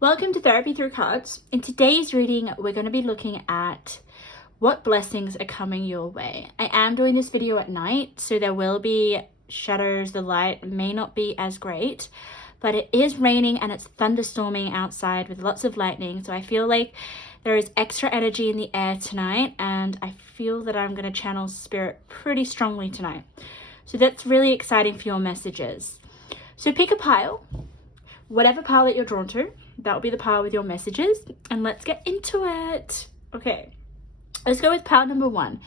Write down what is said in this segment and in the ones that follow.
Welcome to Therapy Through Cards. In today's reading, we're going to be looking at what blessings are coming your way. I am doing this video at night, so there will be shadows. The light may not be as great, but it is raining and it's thunderstorming outside with lots of lightning. So I feel like there is extra energy in the air tonight, and I feel that I'm going to channel spirit pretty strongly tonight. So that's really exciting for your messages. So pick a pile, whatever pile that you're drawn to. That will be the pile with your messages, and let's get into it. Okay, let's go with pile number 1.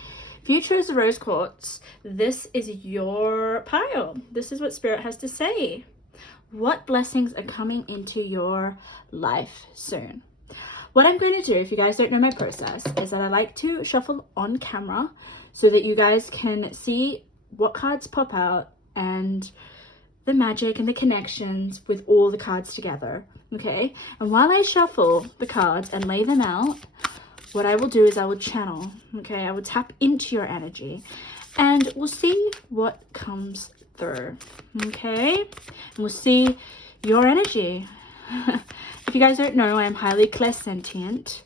If you chose the rose quartz, this is your pile. This is what spirit has to say. What blessings are coming into your life soon? What I'm going to do, if you guys don't know my process, is that I like to shuffle on camera so that you guys can see what cards pop out and the magic and the connections with all the cards together. Okay, and while I shuffle the cards and lay them out, what I will do is I will channel. Okay, I will tap into your energy and we'll see what comes through. Okay, and we'll see your energy. If you guys don't know, I am highly clairsentient,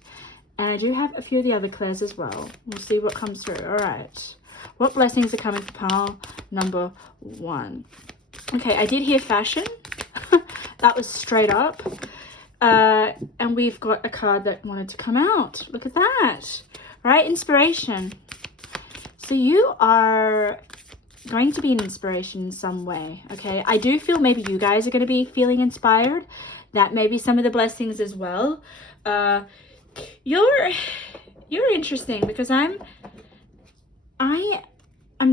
and I do have a few of the other clairs as well. We'll see what comes through. All right, what blessings are coming for pile number 1? Okay, I did hear fashion. That was straight up. And we've got a card that wanted to come out. Look at that. Right? Inspiration. So you are going to be an inspiration in some way. Okay. I do feel maybe you guys are going to be feeling inspired. That may be some of the blessings as well. You're interesting because I'm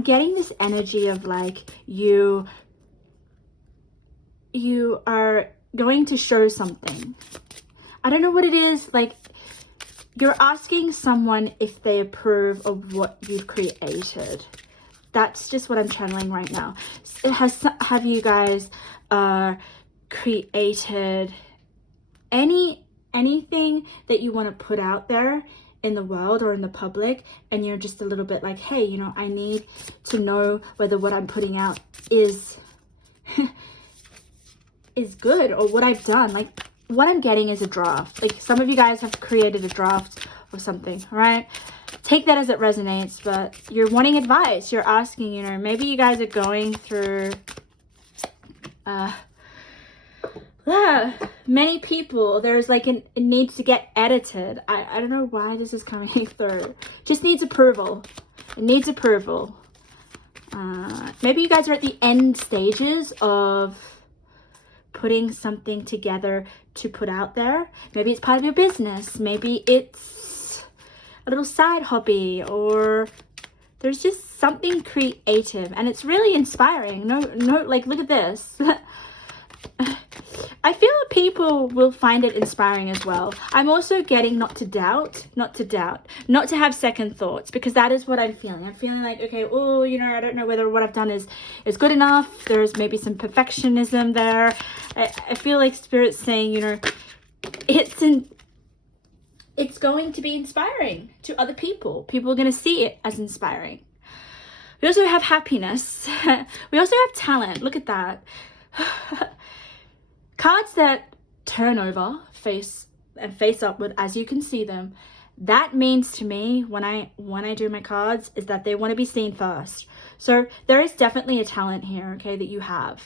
getting this energy of like you are going to show something. I don't know what it is. Like, you're asking someone if they approve of what you've created. That's just what I'm channeling right now. Have you guys created anything that you want to put out there in the world or in the public, and you're just a little bit like, hey, you know, I need to know whether what I'm putting out is is good, or what I've done. Like, what I'm getting is a draft. Like, some of you guys have created a draft or something, right? Take that as it resonates, but you're wanting advice. You're asking, you know, maybe you guys are going through many people. There's like it needs to get edited. I don't know why this is coming through. Just needs approval. It needs approval. Maybe you guys are at the end stages of putting something together to put out there. Maybe it's part of your business. Maybe it's a little side hobby, or there's just something creative, and it's really inspiring. No, like, look at this. I feel that people will find it inspiring as well. I'm also getting not to doubt, not to have second thoughts, because that is what I'm feeling. I'm feeling like, okay, oh, you know, I don't know whether what I've done is good enough. There's maybe some perfectionism there. I feel like Spirit's saying, you know, it's going to be inspiring to other people. People are going to see it as inspiring. We also have happiness. We also have talent. Look at that. Cards that turn over, face upward as you can see them. That means to me, when I do my cards, is that they want to be seen first. So there is definitely a talent here, okay, that you have.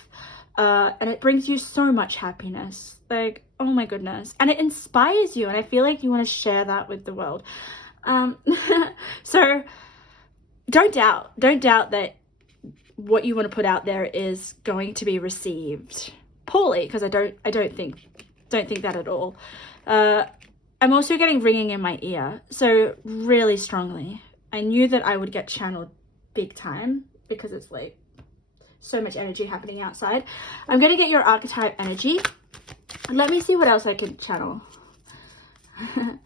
And it brings you so much happiness. Like, oh my goodness. And it inspires you, and I feel like you want to share that with the world. So don't doubt that what you want to put out there is going to be received poorly, because I don't think that at all. I'm also getting ringing in my ear, so really strongly. I knew that I would get channeled big time because it's like so much energy happening outside. I'm going to get your archetype energy. Let me see what else I can channel. I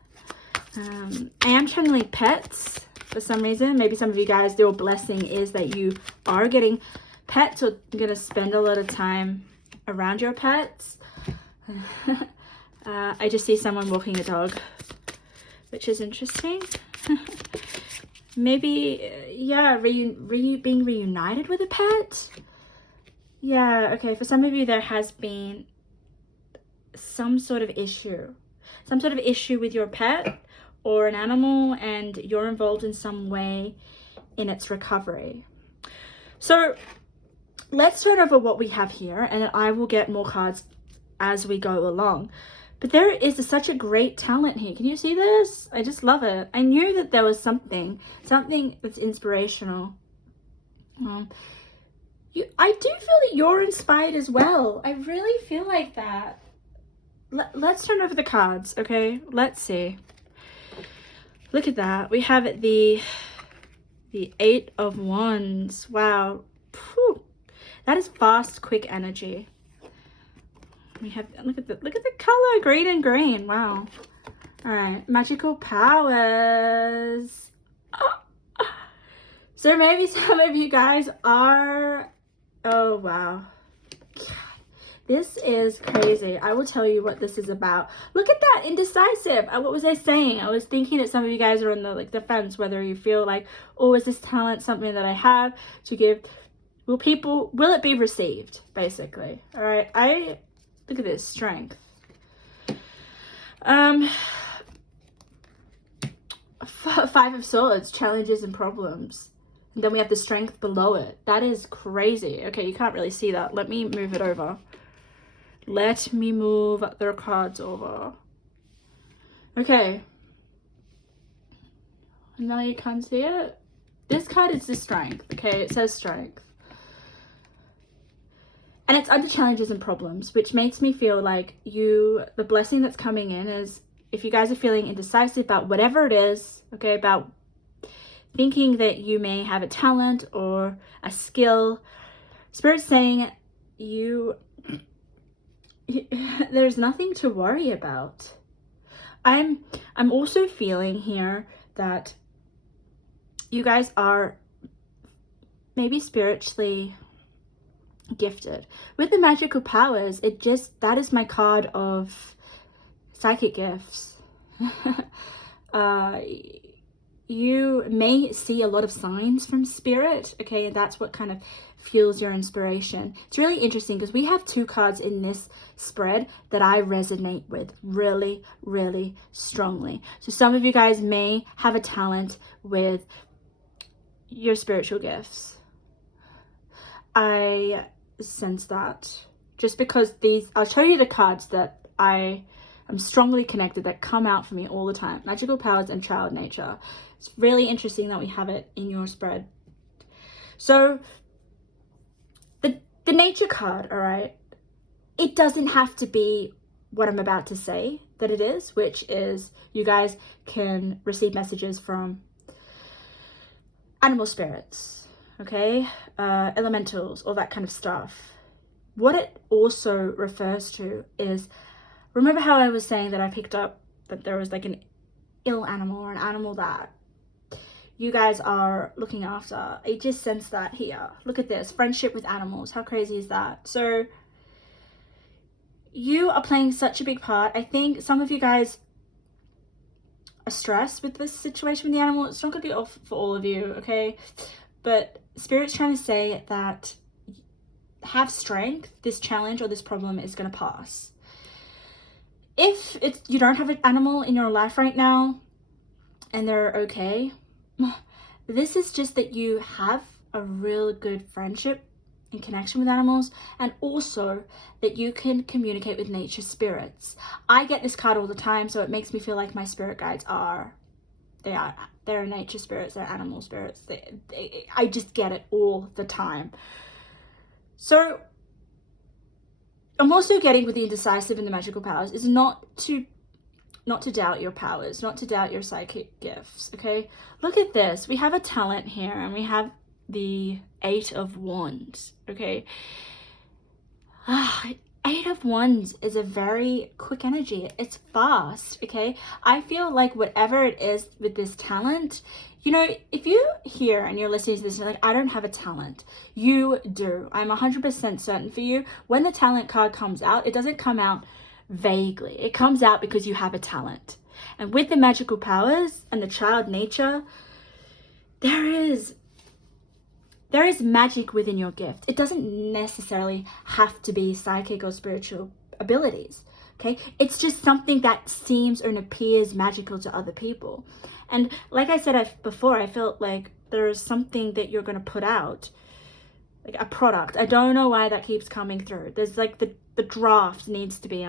am channeling pets for some reason. Maybe some of you guys, your blessing is that you are getting pets, or you're going to spend a lot of time around your pets. I just see someone walking a dog, which is interesting. Maybe, yeah, being reunited with a pet. Yeah, okay, for some of you there has been some sort of issue. Some sort of issue with your pet or an animal, and you're involved in some way in its recovery. So let's turn over what we have here, and I will get more cards as we go along. But there is such a great talent here. Can you see this? I just love it. I knew that there was something that's inspirational. I do feel that you're inspired as well. I really feel like that. Let's turn over the cards, okay? Let's see. Look at that. We have the 8 of Wands. Wow. Whew. That is fast, quick energy. We have, look at the color, green and green. Wow. All right, magical powers. So maybe some of you guys are, oh wow. This is crazy. I will tell you what this is about. Look at that, indecisive. What was I saying? I was thinking that some of you guys are on the fence, whether you feel like, oh, is this talent something that I have to give? Will it be received, basically? All right, look at this, strength. 5 of Swords, challenges and problems. And then we have the strength below it. That is crazy. Okay, you can't really see that. Let me move it over. Let me move their cards over. Okay. Now you can't see it. This card is the strength. Okay, it says strength. And it's under challenges and problems, which makes me feel like the blessing that's coming in is, if you guys are feeling indecisive about whatever it is, okay, about thinking that you may have a talent or a skill, Spirit's saying there's nothing to worry about. I'm also feeling here that you guys are maybe spiritually gifted. With the magical powers, that is my card of psychic gifts. You may see a lot of signs from Spirit, okay, and that's what kind of fuels your inspiration. It's really interesting because we have 2 cards in this spread that I resonate with really, really strongly. So some of you guys may have a talent with your spiritual gifts. I sense that just because I'll show you the cards that I'm strongly connected, that come out for me all the time. Magical powers and child nature. It's really interesting that we have it in your spread. So the nature card, all right, it doesn't have to be what I'm about to say that it is, which is you guys can receive messages from animal spirits, okay, elementals, all that kind of stuff. What it also refers to is, remember how I was saying that I picked up that there was like an ill animal or an animal that you guys are looking after? I just sense that here. Look at this, friendship with animals. How crazy is that? So you are playing such a big part. I think some of you guys are stressed with this situation with the animal. It's not going to be off for all of you, okay? But Spirit's trying to say that have strength. This challenge or this problem is going to pass. If you don't have an animal in your life right now and they're okay, this is just that you have a real good friendship and connection with animals, and also that you can communicate with nature spirits. I get this card all the time, so it makes me feel like my spirit guides they're nature spirits, they're animal spirits. I just get it all the time. So I'm also getting with the indecisive and the magical powers is not to doubt your powers, not to doubt your psychic gifts, okay? Look at this. We have a talent here, and we have the 8 of Wands, okay? 8 of Wands is a very quick energy. It's fast, okay? I feel like whatever it is with this talent, if you hear and you're listening to this and you're like, I don't have a talent, you do. I'm 100% certain for you. When the talent card comes out, it doesn't come out vaguely. It comes out because you have a talent. And with the magical powers and the child nature, there is magic within your gift. It doesn't necessarily have to be psychic or spiritual abilities. Okay, it's just something that seems and appears magical to other people. And like I said before, I felt like there is something that you're going to put out, like a product. I don't know why that keeps coming through. There's like the draft needs to be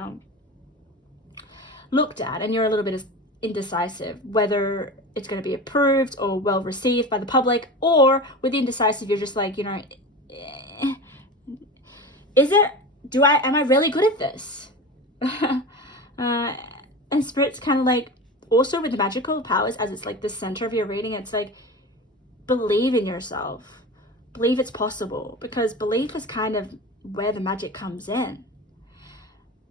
looked at, and you're a little bit indecisive whether it's going to be approved or well received by the public. Or with indecisive, you're just like, am I really good at this? And Spirit's kind of like, also with the magical powers, as it's like the center of your reading, it's like, believe in yourself, believe it's possible, because belief is kind of where the magic comes in.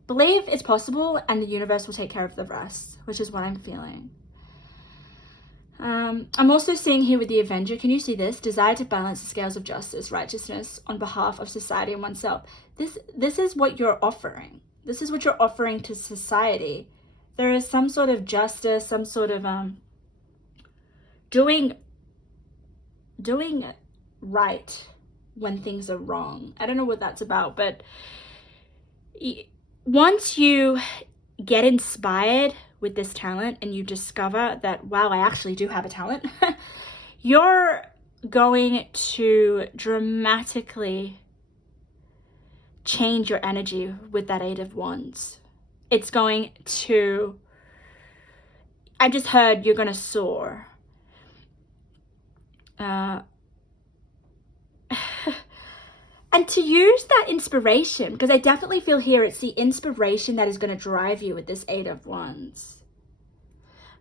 Believe it's possible and the universe will take care of the rest, which is what I'm feeling. I'm also seeing here with the Avenger, can you see this? Desire to balance the scales of justice, righteousness on behalf of society and oneself. This is what you're offering. This is what you're offering to society. There is some sort of justice, some sort of doing right when things are wrong. I don't know what that's about, but once you get inspired with this talent and you discover that, wow, I actually do have a talent, you're going to dramatically change your energy with that Eight of Wands. It's going to, I just heard you're going to soar. And to use that inspiration, because I definitely feel here it's the inspiration that is going to drive you with this Eight of Wands.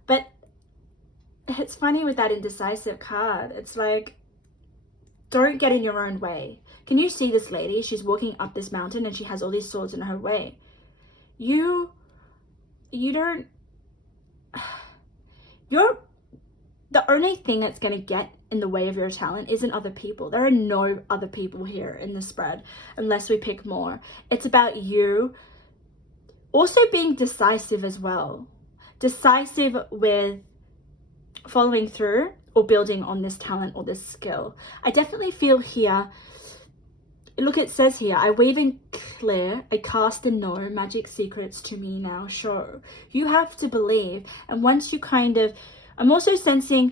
But it's funny with that indecisive card. It's like, don't get in your own way. Can you see this lady? She's walking up this mountain and she has all these swords in her way. You're the only thing that's going to get in the way of your talent isn't other people. There are no other people here in the spread unless we pick more. It's about you also being decisive as well. Decisive with following through or building on this talent or this skill. I definitely feel here, look, it says here, I weave and clear, I cast and know, magic secrets to me now show. You have to believe. And once you I'm also sensing,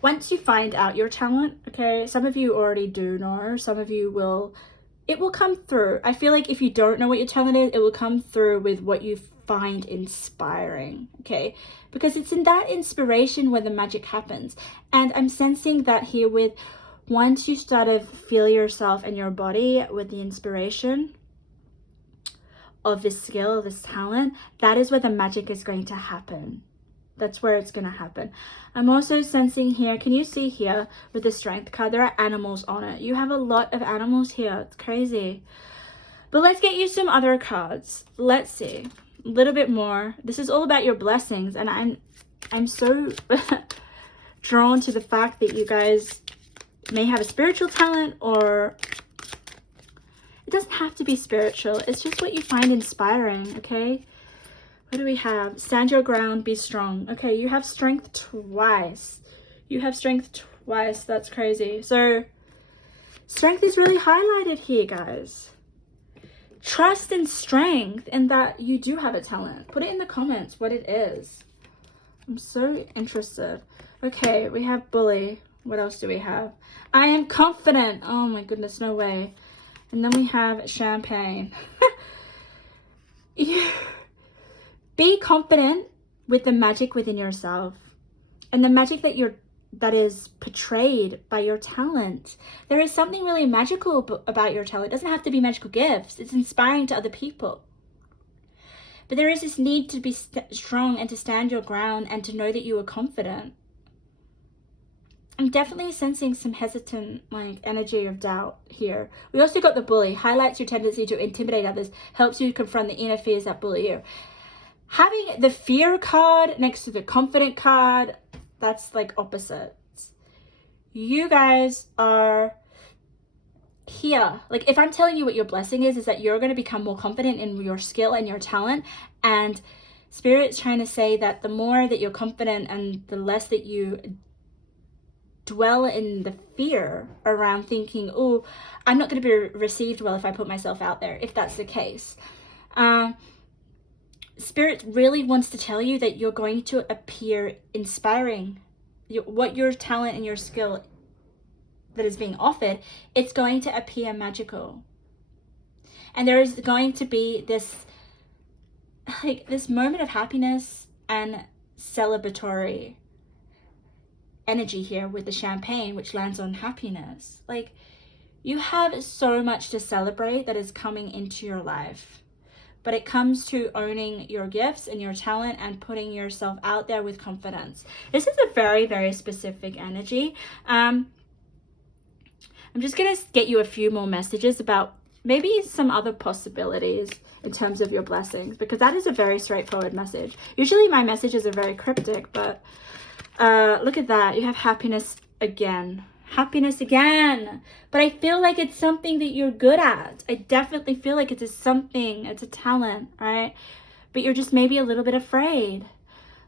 once you find out your talent, okay, some of you already do know, some of you it will come through. I feel like if you don't know what your talent is, it will come through with what you find inspiring, okay? Because it's in that inspiration where the magic happens. And I'm sensing that here with, once you start to feel yourself and your body with the inspiration of this skill, this talent, that is where the magic is going to happen. That's where it's going to happen. I'm also sensing here, can you see here with the Strength card, there are animals on it. You have a lot of animals here. It's crazy. But let's get you some other cards. Let's see. A little bit more. This is all about your blessings. And I'm so drawn to the fact that you guys may have a spiritual talent, or it doesn't have to be spiritual. It's just what you find inspiring, okay? What do we have? Stand your ground, be strong. Okay, you have strength twice. You have strength twice. That's crazy. So strength is really highlighted here, guys. Trust and strength in that you do have a talent. Put it in the comments what it is. I'm so interested. Okay, we have bully. What else do we have? I am confident. Oh my goodness, no way. And then we have champagne. Be confident with the magic within yourself and the magic that is portrayed by your talent. There is something really magical about your talent. It doesn't have to be magical gifts. It's inspiring to other people. But there is this need to be strong and to stand your ground and to know that you are confident. I'm definitely sensing some hesitant energy of doubt here. We also got the bully. Highlights your tendency to intimidate others. Helps you confront the inner fears that bully you. Having the fear card next to the confident card, that's like opposites. You guys are here. Like, if I'm telling you what your blessing is that you're going to become more confident in your skill and your talent. And Spirit's trying to say that the more that you're confident and the less that you dwell in the fear around thinking, oh, I'm not going to be received well if I put myself out there, if that's the case. Spirit really wants to tell you that you're going to appear inspiring. What your talent and your skill that is being offered, it's going to appear magical. And there is going to be this moment of happiness and celebratory energy here with the champagne, which lands on happiness. Like, you have so much to celebrate that is coming into your life. But it comes to owning your gifts and your talent and putting yourself out there with confidence. This is a very, very specific energy. I'm just going to get you a few more messages about maybe some other possibilities in terms of your blessings, because that is a very straightforward message. Usually my messages are very cryptic, but look at that. You have happiness again. Happiness again. But I feel like it's something that you're good at. I definitely feel like it's a talent, right? But you're just maybe a little bit afraid.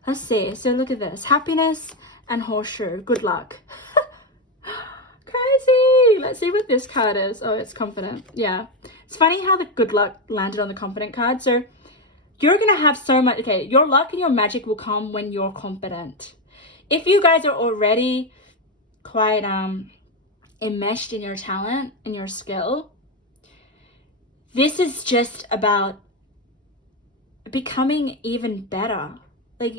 Let's see. So look at this. Happiness and horseshoe. Good luck. Crazy. Let's see what this card is. Oh, it's confident. Yeah. It's funny how the good luck landed on the confident card. So you're going to have so much. Okay, your luck and your magic will come when you're confident. If you guys are already quite enmeshed in your talent and your skill, this is just about becoming even better. Like,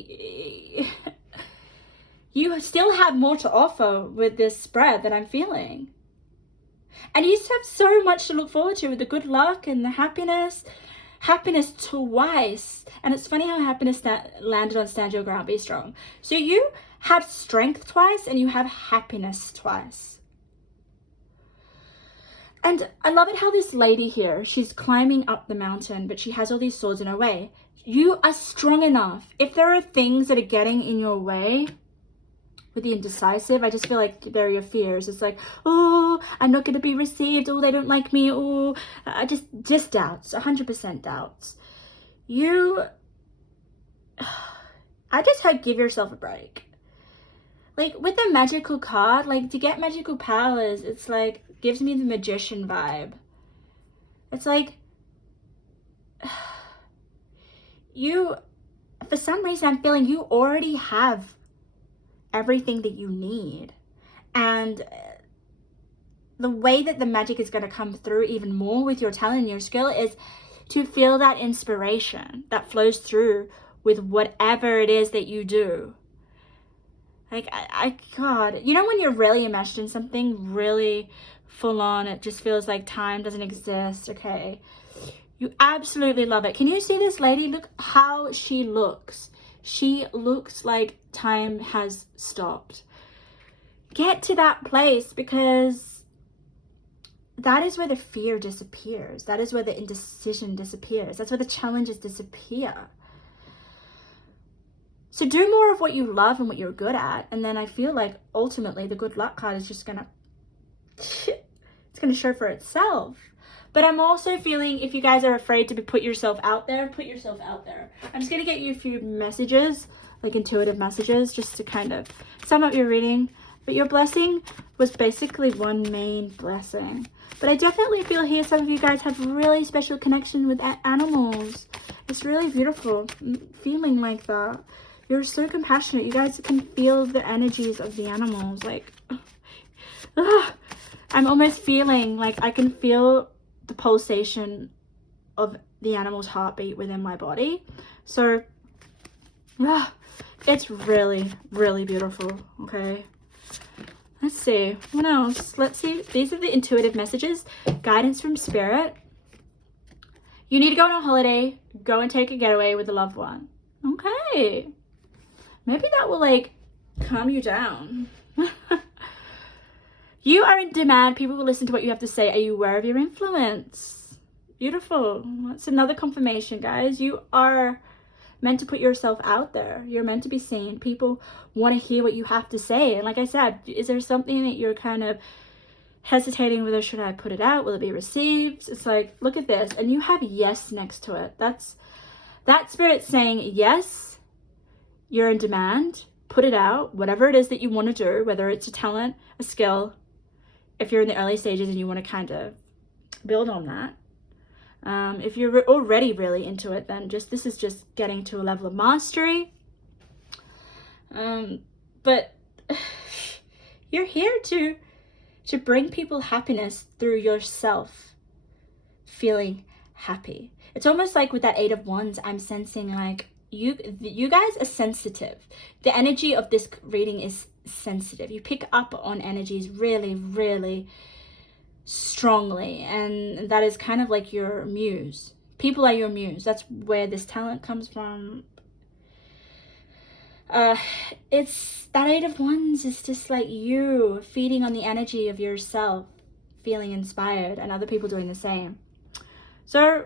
you still have more to offer with this spread that I'm feeling, and you just have so much to look forward to with the good luck and the happiness twice. And it's funny how happiness landed on stand your ground, be strong. So you have strength twice and you have happiness twice. And I love it how this lady here, she's climbing up the mountain, but she has all these swords in her way. You are strong enough. If there are things that are getting in your way with the indecisive, I just feel like they're your fears. It's like, oh, I'm not going to be received. Oh, they don't like me. Oh, I just doubts, 100% doubts. I just hope give yourself a break. Like, with a magical card, like, to get magical powers, it's like, gives me the magician vibe. It's like, for some reason, I'm feeling you already have everything that you need. And the way that the magic is going to come through even more with your talent and your skill is to feel that inspiration that flows through with whatever it is that you do. Like, God, you know when you're really enmeshed in something really full on, it just feels like time doesn't exist, okay? You absolutely love it. Can you see this lady? Look how she looks. She looks like time has stopped. Get to that place, because that is where the fear disappears. That is where the indecision disappears. That's where the challenges disappear. So do more of what you love and what you're good at. And then I feel like ultimately the good luck card is just it's gonna show for itself. But I'm also feeling, if you guys are afraid to put yourself out there, put yourself out there. I'm just gonna get you a few messages, like intuitive messages, just to kind of sum up your reading. But your blessing was basically one main blessing. But I definitely feel here some of you guys have really special connection with animals. It's really beautiful feeling like that. You're so compassionate. You guys can feel the energies of the animals. Like, I'm almost feeling like I can feel the pulsation of the animal's heartbeat within my body. So, it's really, really beautiful. Okay. Let's see. What else? Let's see. These are the intuitive messages. Guidance from spirit. You need to go on a holiday. Go and take a getaway with a loved one. Okay. Maybe that will, like, calm you down. You are in demand. People will listen to what you have to say. Are you aware of your influence? Beautiful. That's another confirmation, guys. You are meant to put yourself out there. You're meant to be seen. People want to hear what you have to say. And like I said, is there something that you're kind of hesitating whether should I put it out? Will it be received? It's like, look at this. And you have yes next to it. That's that spirit saying yes. You're in demand, put it out, whatever it is that you want to do, whether it's a talent, a skill, if you're in the early stages and you want to kind of build on that. If you're already really into it, then this is just getting to a level of mastery. But you're here to bring people happiness through yourself feeling happy. It's almost like with that 8 of Wands, I'm sensing like you guys are sensitive. The energy of this reading is sensitive. You pick up on energies really, really strongly, and that is kind of like your muse. People are your muse. That's where this talent comes from. It's that 8 of Wands is just like you feeding on the energy of yourself, feeling inspired, and other people doing the same. So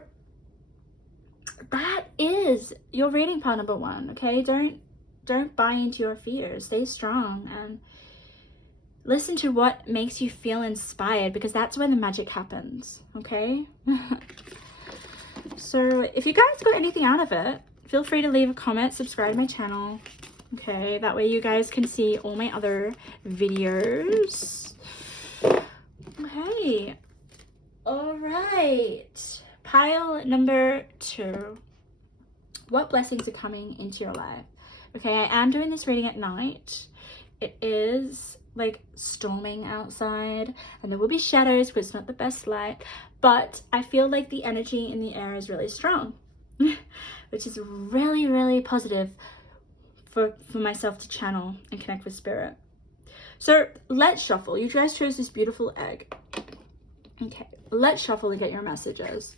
that is your reading part number 1. Okay, don't buy into your fears. Stay strong and listen to what makes you feel inspired, because that's when the magic happens. Okay. So if you guys got anything out of it, feel free to leave a comment, subscribe to my channel. Okay, that way you guys can see all my other videos. Okay, all right, pile number 2. What blessings are coming into your life? Okay, I am doing this reading at night. It is like storming outside, and there will be shadows because it's not the best light, but I feel like the energy in the air is really strong, which is really, really positive for myself to channel and connect with spirit. So let's shuffle. You guys chose this beautiful egg. Okay, let's shuffle and get your messages.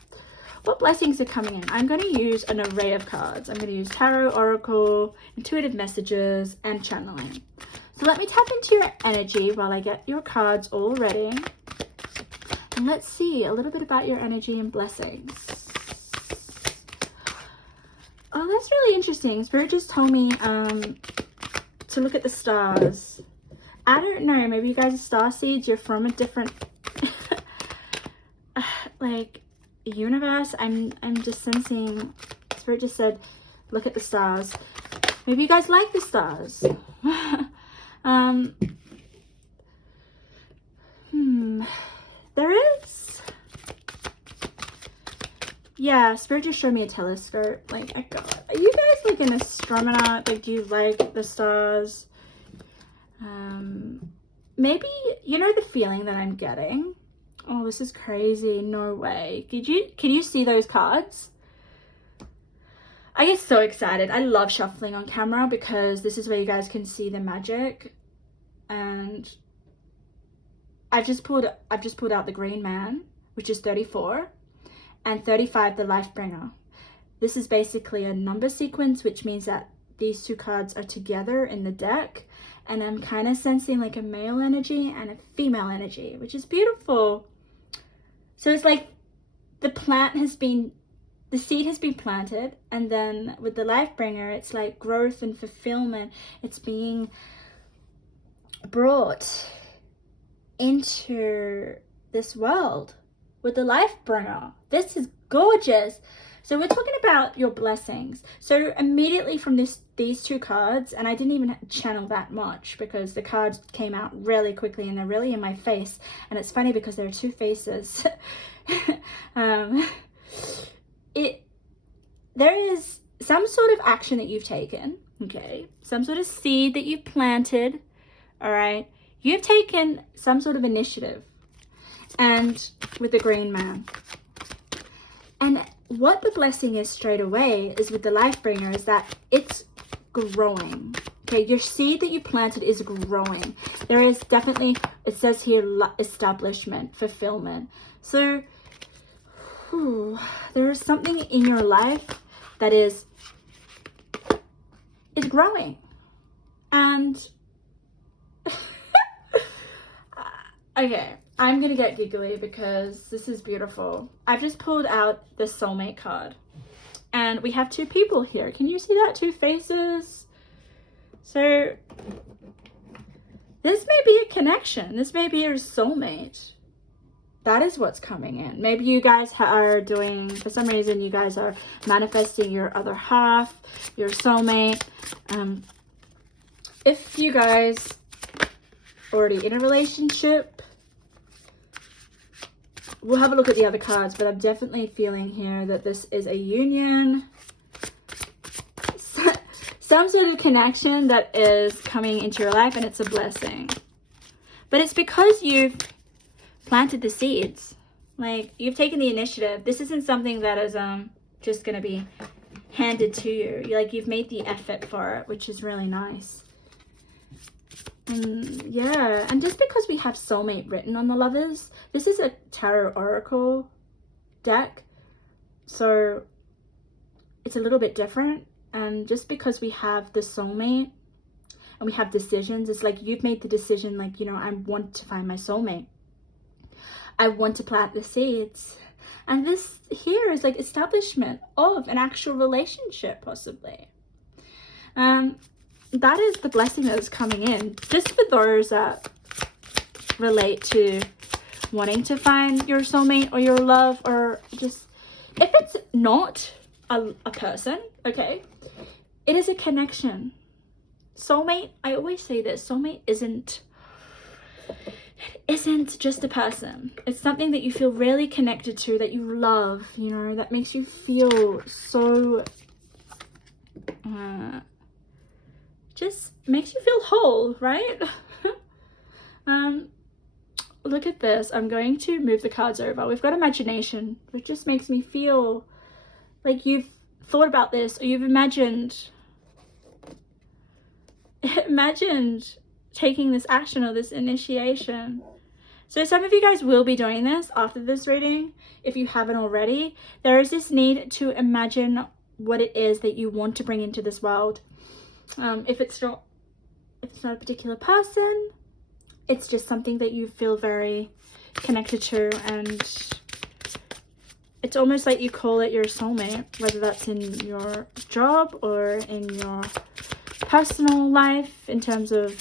What blessings are coming in? I'm going to use an array of cards. I'm going to use tarot, oracle, intuitive messages, and channeling. So let me tap into your energy while I get your cards all ready. And let's see a little bit about your energy and blessings. Oh, that's really interesting. Spirit just told me to look at the stars. I don't know. Maybe you guys are star seeds. You're from a different like universe. I'm just sensing. Spirit just said, look at the stars. Maybe you guys like the stars. There is. Yeah, Spirit just showed me a telescope. Like, are you guys like an astronomer? Like, do you like the stars? Maybe, you know the feeling that I'm getting? Oh, this is crazy. No way. Can you see those cards? I get so excited. I love shuffling on camera because this is where you guys can see the magic. And I've just pulled out the Green Man, which is 34. And 35, the Life Bringer. This is basically a number sequence, which means that these 2 cards are together in the deck, and I'm kind of sensing like a male energy and a female energy, which is beautiful. So it's like the seed has been planted, and then with the Life Bringer, it's like growth and fulfillment. It's being brought into this world with the Life Bringer. This is gorgeous. So we're talking about your blessings. So immediately from these 2 cards, and I didn't even channel that much because the cards came out really quickly and they're really in my face. And it's funny because there are 2 faces. There is some sort of action that you've taken, okay? Some sort of seed that you've planted, all right? You've taken some sort of initiative. And with the Green Man. And what the blessing is straight away is with the Life Bringer is that it's growing. Okay, your seed that you planted is growing. There is definitely, it says here, establishment, fulfillment. So there is something in your life that is growing. And okay, I'm gonna get giggly because this is beautiful. I've just pulled out the soulmate card, and we have 2 people here. Can you see that? 2 faces. So this may be a connection. This may be your soulmate. That is what's coming in. Maybe you guys are doing, for some reason, you guys are manifesting your other half, your soulmate. If you guys already in a relationship, we'll have a look at the other cards, but I'm definitely feeling here that this is a union. Some sort of connection that is coming into your life, and it's a blessing. But it's because you've planted the seeds. Like, you've taken the initiative. This isn't something that is just going to be handed to you. You've made the effort for it, which is really nice. And yeah, and just because we have soulmate written on the Lovers, this is a tarot oracle deck, so it's a little bit different. And just because we have the soulmate and we have decisions, it's like you've made the decision, like, you know, I want to find my soulmate. I want to plant the seeds. And this here is like establishment of an actual relationship, possibly. That is the blessing that is coming in. Just for those that relate to wanting to find your soulmate or your love, or just, if it's not a person, okay, it is a connection. Soulmate, I always say this, soulmate isn't just a person. It's something that you feel really connected to, that you love, you know, that makes you feel so just makes you feel whole, right? Look at this. I'm going to move the cards over. We've got imagination, which just makes me feel like you've thought about this, or you've imagined taking this action or this initiation. So some of you guys will be doing this after this reading. If you haven't already, there is this need to imagine what it is that you want to bring into this world. If it's not a particular person, it's just something that you feel very connected to, and it's almost like you call it your soulmate, whether that's in your job or in your personal life, in terms of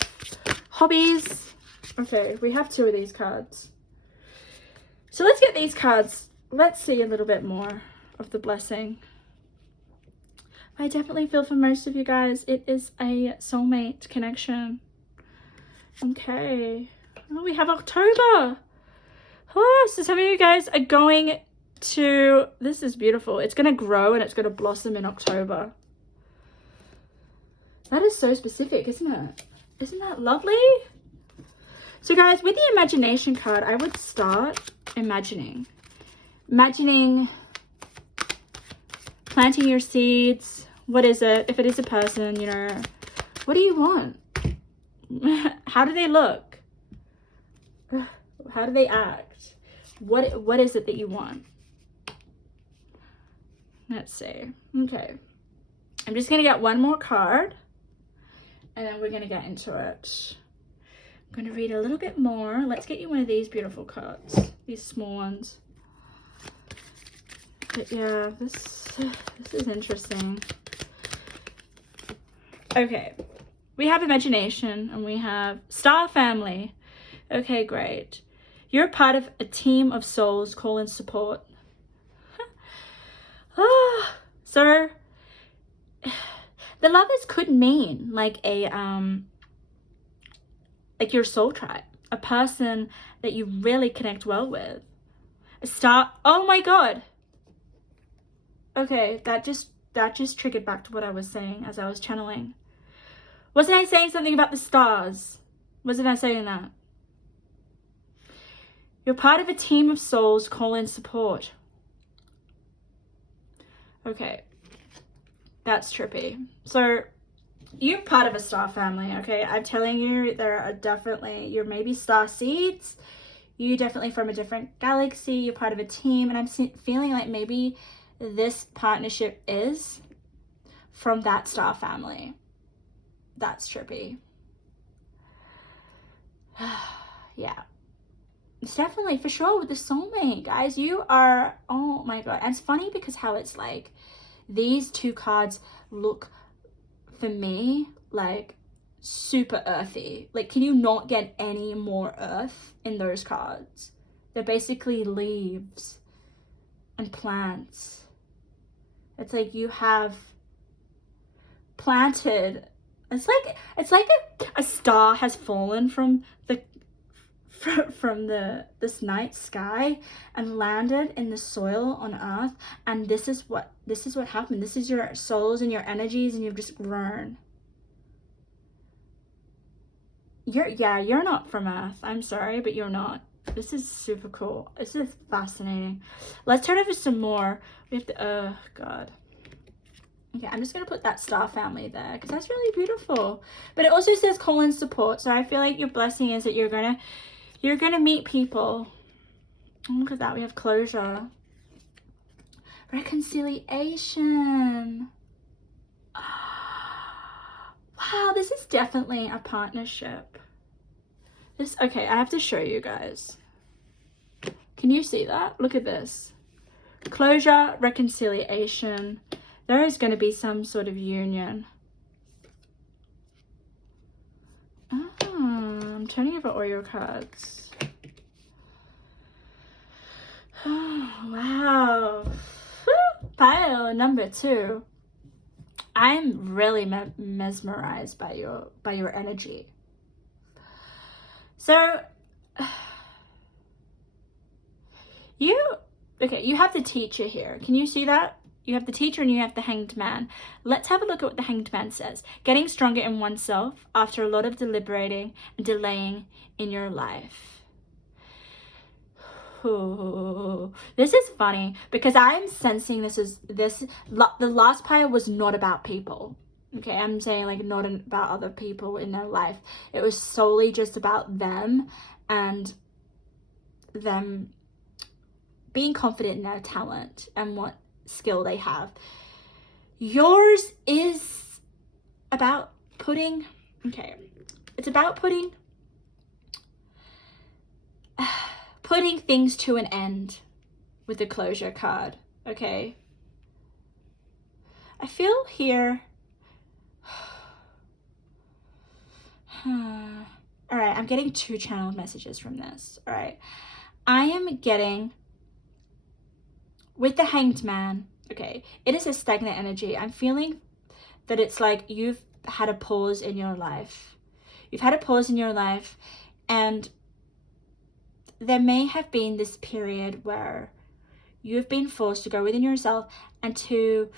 hobbies. Okay, we have 2 of these cards. So let's get these cards. Let's see a little bit more of the blessing. I definitely feel for most of you guys, it is a soulmate connection. Okay. Oh, we have October. Oh, so some of you guys are going to, this is beautiful. It's going to grow and it's going to blossom in October. That is so specific, isn't it? Isn't that lovely? So guys, with the imagination card, I would start imagining planting your seeds. What is it? If it is a person, you know, what do you want? How do they look? How do they act? What is it that you want? Let's see. Okay. I'm just going to get one more card, and then we're going to get into it. I'm going to read a little bit more. Let's get you one of these beautiful cards. These small ones. But yeah, this is interesting. Okay. We have imagination, and we have star family. Okay, great. You're part of a team of souls. Call in support. So the Lovers could mean like a like your soul tribe, a person that you really connect well with. A star. Oh my god. Okay, that just triggered back to what I was saying as I was channeling. Wasn't I saying something about the stars? Wasn't I saying that? You're part of a team of souls. Call in support. Okay. That's trippy. So, you're part of a star family, okay? I'm telling you, there are definitely, you're maybe star seeds. You're definitely from a different galaxy. You're part of a team. And I'm feeling like maybe this partnership is from that star family. That's trippy. Yeah. It's definitely, for sure, with the soulmate, guys. You are, oh my god. And it's funny because how it's like, these 2 cards look, for me, like super earthy. Like, can you not get any more earth in those cards? They're basically leaves and plants. It's like you have planted, it's like a star has fallen from from this night sky and landed in the soil on earth, and this is what happened. This is your souls and your energies, and you've just grown. You're not from earth. I'm sorry, but you're not. This is super cool. This is fascinating. Let's turn over some more. We have to, oh god. Okay, I'm just gonna put that star family there because that's really beautiful. But it also says call in support, so I feel like your blessing is that you're gonna meet people. Look at that, we have closure. Reconciliation. Wow, this is definitely a partnership. Okay, I have to show you guys. Can you see that? Look at this. Closure, reconciliation. There is going to be some sort of union. I'm turning over all your cards. Oh, wow. Pile number 2. I'm really mesmerized by your energy. So you have the teacher here. Can you see that? You have the teacher and you have the hanged man. Let's have a look at what the hanged man says. Getting stronger in oneself after a lot of deliberating and delaying in your life. Ooh, this is funny because I'm sensing the last pile was not about people. Okay, I'm saying like not about other people in their life. It was solely just about them and them being confident in their talent and what skill they have. Yours is about putting things to an end with the closure card. Okay, I feel here all right, I'm getting 2 channeled messages from this. All right, I am getting with the hanged man. Okay, it is a stagnant energy. I'm feeling that it's like you've had a pause in your life. You've had a pause in your life, and there may have been this period where you've been forced to go within yourself and to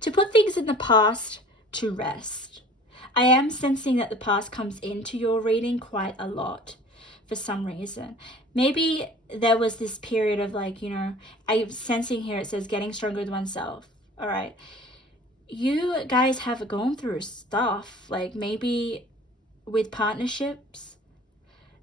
to put things in the past to rest. I am sensing that the past comes into your reading quite a lot for some reason. Maybe there was this period of like, I'm sensing here it says getting stronger with oneself. All right. You guys have gone through stuff, like maybe with partnerships,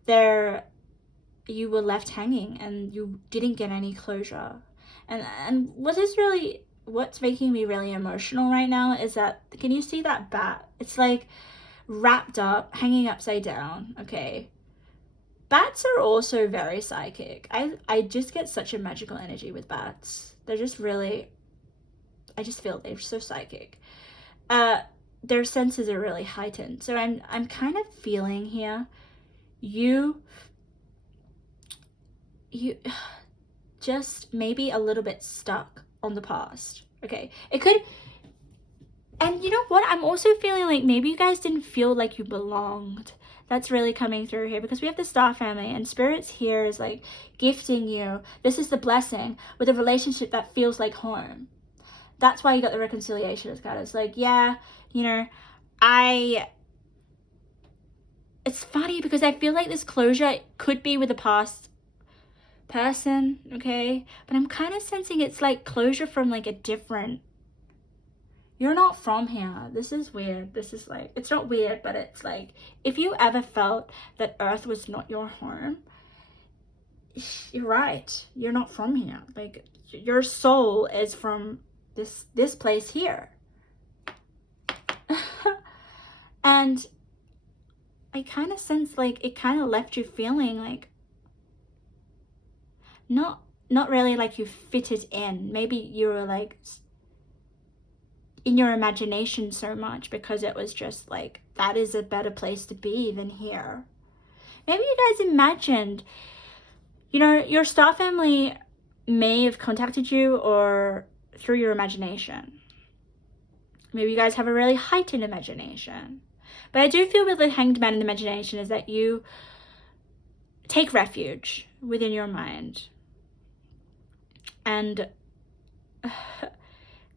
you were left hanging and you didn't get any closure. And what's making me really emotional right now is that, can you see that bat? It's like wrapped up, hanging upside down. Okay. Bats are also very psychic. I just get such a magical energy with bats. They're just really, I just feel they're so psychic. Their senses are really heightened. So I'm kind of feeling here, you just maybe a little bit stuck on the past. Okay, it could, and you know what, I'm also feeling like maybe you guys didn't feel like you belonged. That's really coming through here because we have the star family, and spirits here is like gifting you. This is the blessing with a relationship that feels like home. That's why you got the reconciliation card. It's like, yeah, it's funny because I feel like this closure could be with a past person, okay? But I'm kind of sensing it's like closure from like a different, you're not from here. This is weird. This is like, it's not weird, but it's like, if you ever felt that Earth was not your home, you're right. You're not from here. Like, your soul is from this place here. And I kind of sense like it kind of left you feeling like not really like you fitted in. Maybe you were like in your imagination so much because it was just like, that is a better place to be than here. Maybe you guys imagined, your star family may have contacted you or through your imagination. Maybe you guys have a really heightened imagination. But I do feel with the Hanged Man in the imagination is that you take refuge within your mind. And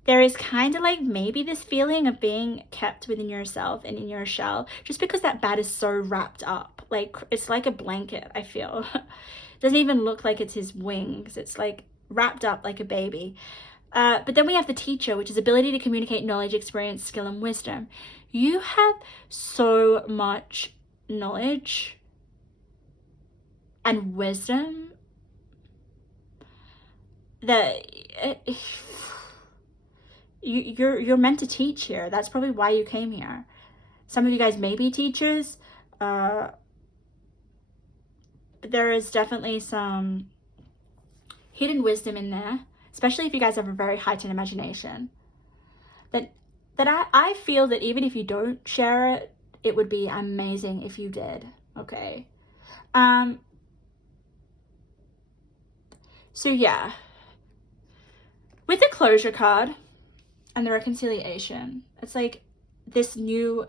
there is kind of like maybe this feeling of being kept within yourself and in your shell, just because that bat is so wrapped up. Like, it's like a blanket, I feel. Doesn't even look like it's his wings. It's like wrapped up like a baby. But then we have the teacher, which is ability to communicate knowledge, experience, skill, and wisdom. You have so much knowledge and wisdom that you're meant to teach here. That's probably why you came here. Some of you guys may be teachers, but there is definitely some hidden wisdom in there, especially if you guys have a very heightened imagination. That I feel that even if you don't share it, it would be amazing if you did. Okay. So yeah, with the closure card and the reconciliation, it's like this new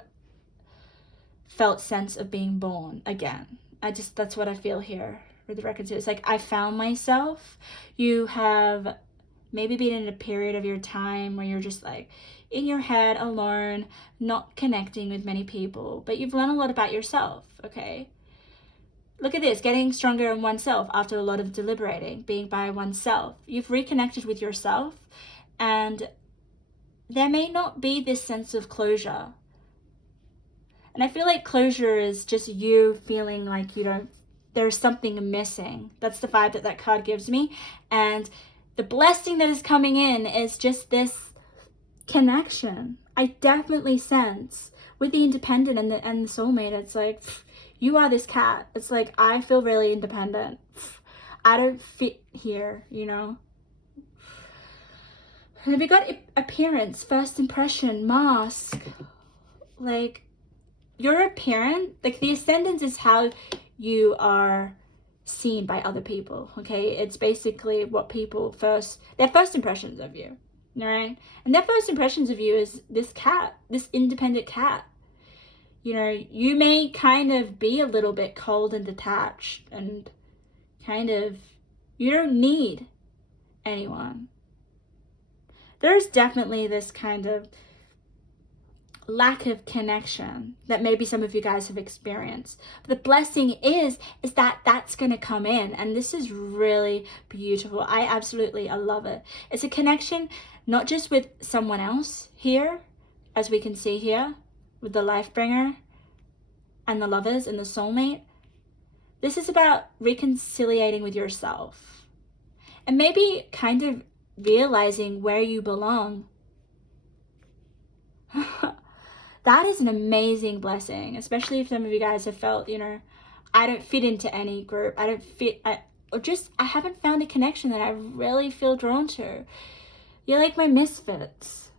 felt sense of being born again. That's what I feel here with the reconciliation. It's like I found myself. You have maybe been in a period of your time where you're just like in your head alone, not connecting with many people, but you've learned a lot about yourself. Okay. Look at this, getting stronger in oneself after a lot of deliberating, being by oneself. You've reconnected with yourself, and there may not be this sense of closure. And I feel like closure is just you feeling like there's something missing. That's the vibe that card gives me. And the blessing that is coming in is just this connection. I definitely sense with the independent and the soulmate, it's like, you are this cat. It's like, I feel really independent. I don't fit here, you know? And if you got appearance, first impression, mask, like your appearance, like the ascendant is how you are seen by other people, okay? It's basically what people their first impressions of you, all right? And their first impressions of you is this cat, this independent cat. You know, you may kind of be a little bit cold and detached and kind of, you don't need anyone. There's definitely this kind of lack of connection that maybe some of you guys have experienced. But the blessing is that that's going to come in, and this is really beautiful. I love it. It's a connection not just with someone else here, as we can see here, with the life bringer and the lovers and the soulmate. This is about reconciliating with yourself and maybe kind of realizing where you belong. That is an amazing blessing, especially if some of you guys have felt, you know, I don't fit into any group. I haven't found a connection that I really feel drawn to. You're like my misfits.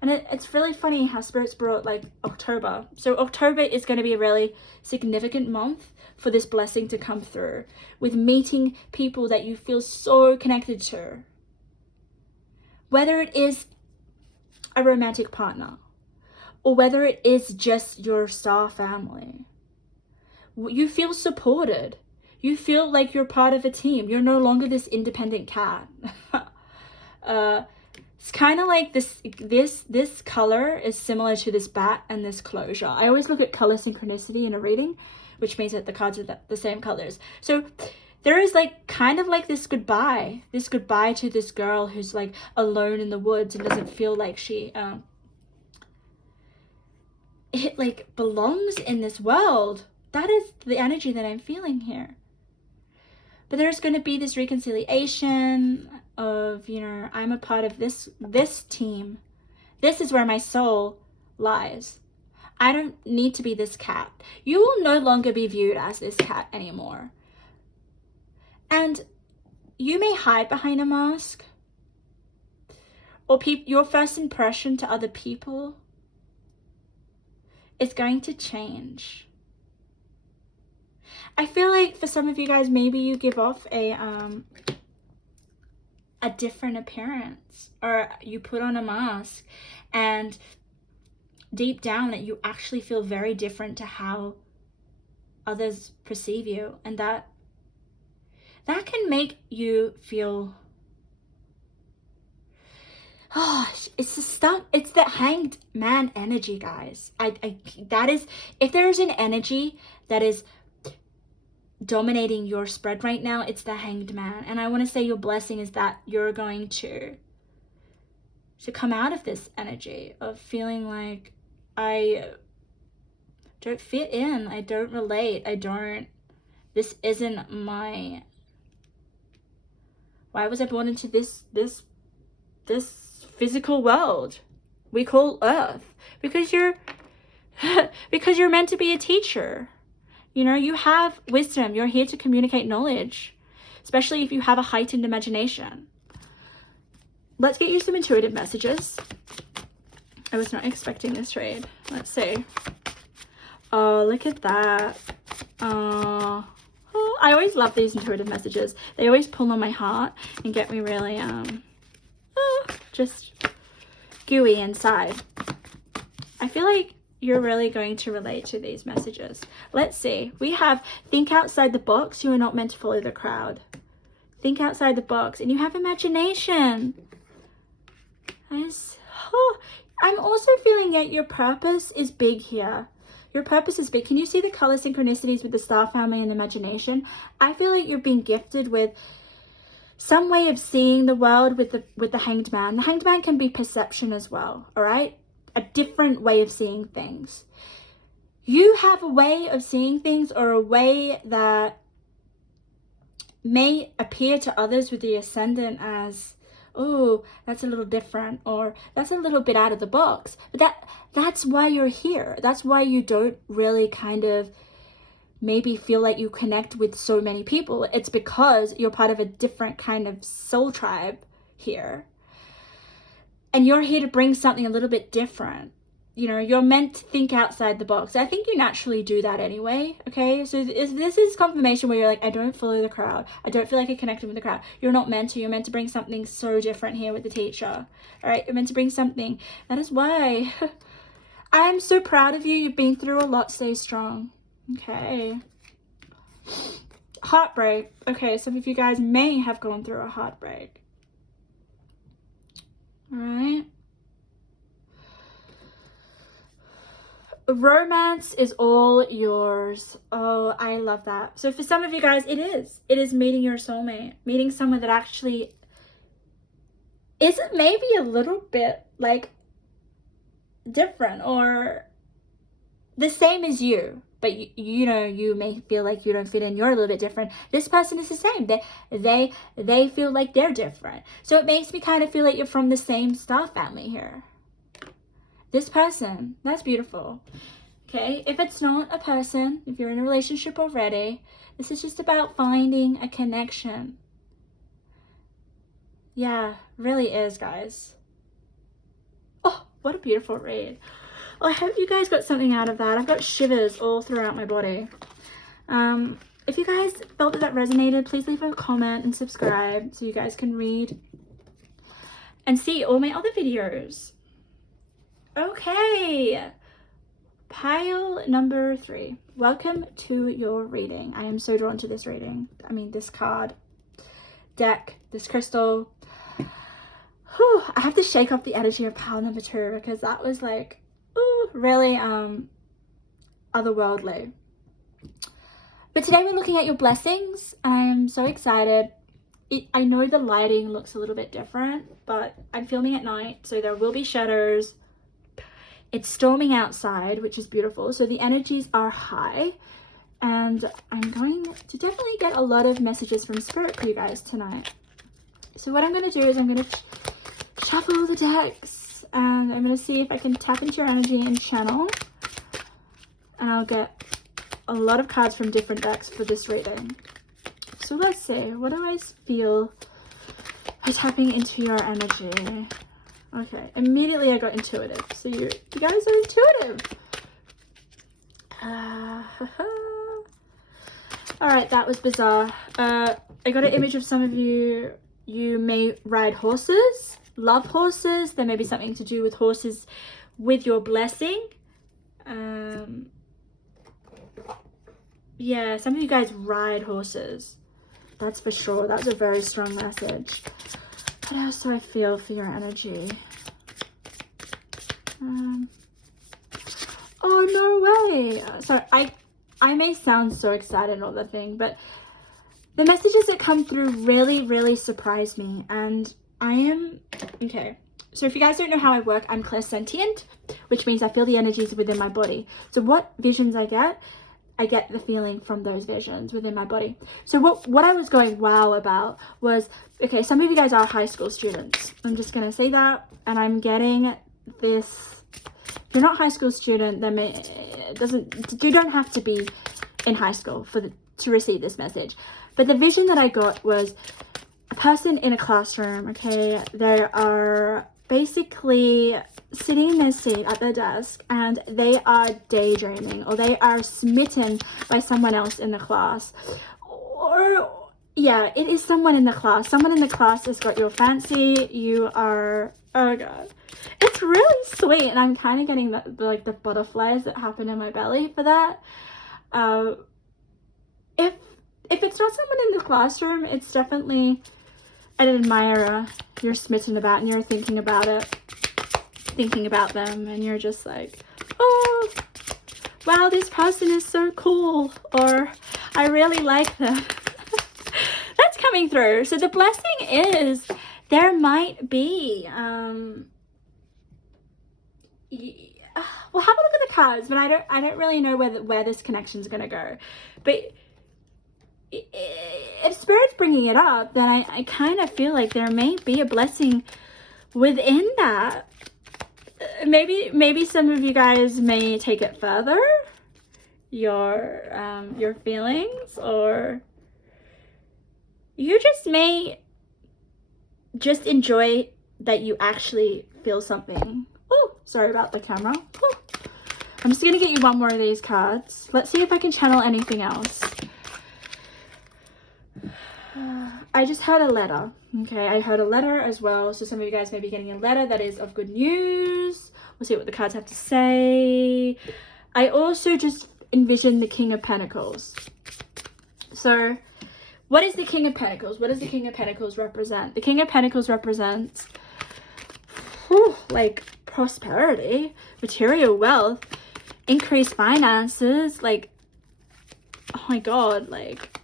And it's really funny how Spirit's brought like October. So October is going to be a really significant month for this blessing to come through, with meeting people that you feel so connected to. Whether it is a romantic partner or whether it is just your star family, you feel supported. You feel like you're part of a team. You're no longer this independent cat. It's kind of like this color is similar to this bat and this closure. I always look at color synchronicity in a reading, which means that the cards are the same colors. So there is like kind of like this goodbye to this girl who's like alone in the woods and doesn't feel like she it like belongs in this world. That is the energy that I'm feeling here. But there's going to be this reconciliation of, you know, I'm a part of this team. This is where my soul lies. I don't need to be this cat. You will no longer be viewed as this cat anymore. And you may hide behind a mask, or your first impression to other people is going to change. I feel like for some of you guys, maybe you give off a different appearance, or you put on a mask, and deep down that you actually feel very different to how others perceive you, and that can make you feel, it's the hanged man energy, guys. That is, if there's an energy that is dominating your spread right now, it's the hanged man. And I want to say your blessing is that you're going to come out of this energy of feeling like, I don't fit in, I don't relate, this isn't my, why was I born into this physical world we call Earth? Because you're meant to be a teacher. You know, you have wisdom. You're here to communicate knowledge, especially if you have a heightened imagination. Let's get you some intuitive messages. I was not expecting this read. Let's see. Oh, look at that. Oh, I always love these intuitive messages. They always pull on my heart and get me really just gooey inside. I feel like you're really going to relate to these messages. Let's see. We have think outside the box. You are not meant to follow the crowd. Think outside the box. And you have imagination. I'm also feeling that your purpose is big here. Your purpose is big. Can you see the color synchronicities with the star family and imagination? I feel like you're being gifted with some way of seeing the world with the hanged man. The hanged man can be perception as well, all right? A different way of seeing things. You have a way of seeing things, or a way that may appear to others with the ascendant as, oh, that's a little different, or that's a little bit out of the box. But that's why you're here. That's why you don't really kind of maybe feel like you connect with so many people. It's because you're part of a different kind of soul tribe here. And you're here to bring something a little bit different. You know, you're meant to think outside the box. I think you naturally do that anyway, okay? So this is confirmation where you're like, I don't follow the crowd. I don't feel like I connected with the crowd. You're not meant to. You're meant to bring something so different here with the teacher. All right? You're meant to bring something. That is why I'm so proud of you. You've been through a lot. Stay strong. Okay. Heartbreak. Okay, some of you guys may have gone through a heartbreak. All right. Romance is all yours. Oh, I love that. So for some of you guys, it is meeting your soulmate, meeting someone that actually isn't maybe a little bit like different or the same as you, but you know, you may feel like you don't fit in, you're a little bit different. This person is the same. They feel like they're different. So it makes me kind of feel like you're from the same star family here. This person, that's beautiful. Okay, if it's not a person, if you're in a relationship already, this is just about finding a connection. Yeah, really is, guys. Oh, what a beautiful read. Well, I hope you guys got something out of that. I've got shivers all throughout my body. If you guys felt that resonated, please leave a comment and subscribe so you guys can read and see all my other videos. Okay, pile number 3. Welcome to your reading. I am so drawn to this reading. I mean, this card, deck, this crystal. Whew, I have to shake off the energy of pile number 2 because that was like, ooh, really otherworldly. But today we're looking at your blessings. I'm so excited. I know the lighting looks a little bit different, but I'm filming at night, so there will be shadows. It's storming outside, which is beautiful. So the energies are high. And I'm going to definitely get a lot of messages from Spirit for you guys tonight. So what I'm going to do is I'm going to shuffle the decks. And I'm going to see if I can tap into your energy and channel. And I'll get a lot of cards from different decks for this reading. So let's see. What do I feel by tapping into your energy? Okay, immediately I got intuitive. So you guys are intuitive. All right, that was bizarre. I got an image of some of you. You may ride horses, love horses. There may be something to do with horses with your blessing. Yeah, some of you guys ride horses. That's for sure. That's a very strong message. What else do I feel for your energy? Oh, no way. So I may sound so excited and all the thing, but the messages that come through really, really surprise me. And I am, okay. So if you guys don't know how I work, I'm clairsentient, which means I feel the energies within my body. So what visions I get the feeling from those visions within my body. So what I was going wow about was, okay, some of you guys are high school students. I'm just going to say that. And I'm getting this. If you're not a high school student, then you don't have to be in high school to receive this message. But the vision that I got was a person in a classroom, okay? They are basically sitting in their seat at their desk and they are daydreaming, or they are smitten by someone else in the class. Or, yeah, it is someone in the class. Someone in the class has got your fancy. You are, oh God. It's really sweet, and I'm kind of getting the butterflies that happen in my belly for that. If it's not someone in the classroom, it's definitely an admirer you're smitten about, and you're thinking about them, and you're just like, oh, wow, this person is so cool, or I really like them. That's coming through. So the blessing is there might be well, have a look at the cards, but I don't really know where this connection is going to go. But if Spirit's bringing it up, then I kind of feel like there may be a blessing within that. Maybe some of you guys may take it further, your feelings, or you just may just enjoy that you actually feel something. Oh, sorry about the camera. Oh. I'm just going to get you one more of these cards. Let's see if I can channel anything else. I just heard a letter. Okay, I heard a letter as well. So some of you guys may be getting a letter that is of good news. We'll see what the cards have to say. I also just envisioned the King of Pentacles. So what is the King of Pentacles? What does the King of Pentacles represent? The King of Pentacles represents like prosperity, material wealth, increased finances, like, oh my God, like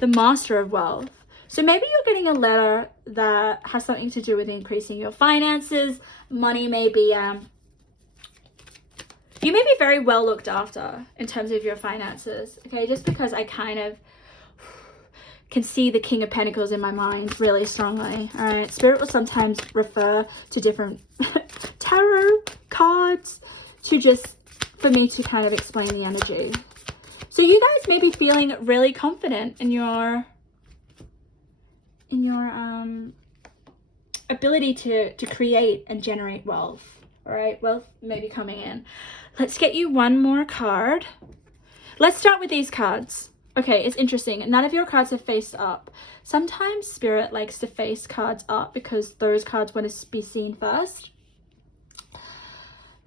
the master of wealth. So maybe you're getting a letter that has something to do with increasing your finances. Money may be, you may be very well looked after in terms of your finances. Okay, just because I kind of can see the King of Pentacles in my mind really strongly. All right, Spirit will sometimes refer to different tarot cards for me to kind of explain the energy. So you guys may be feeling really confident in your ability to create and generate wealth. All right, wealth may be coming in. Let's get you one more card. Let's start with these cards. Okay, it's interesting. None of your cards are faced up. Sometimes Spirit likes to face cards up because those cards want to be seen first.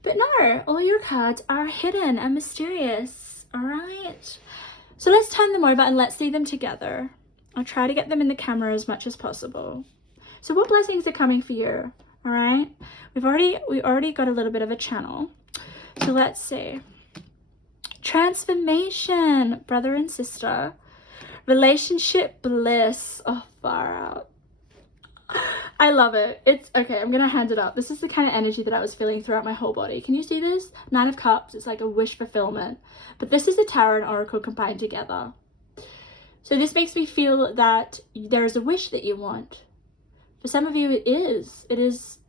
But no, all your cards are hidden and mysterious. All right. So let's turn them over and let's see them together. I'll try to get them in the camera as much as possible. So what blessings are coming for you? All right. We already got a little bit of a channel. So let's see. Transformation, brother and sister. Relationship bliss. Oh, far out. I love it. It's okay. I'm gonna hand it up. This is the kind of energy that I was feeling throughout my whole body. Can you see this? 9 of Cups. It's like a wish fulfillment. But this is the Tarot and Oracle combined together. So this makes me feel that there is a wish that you want. For some of you, it is. It is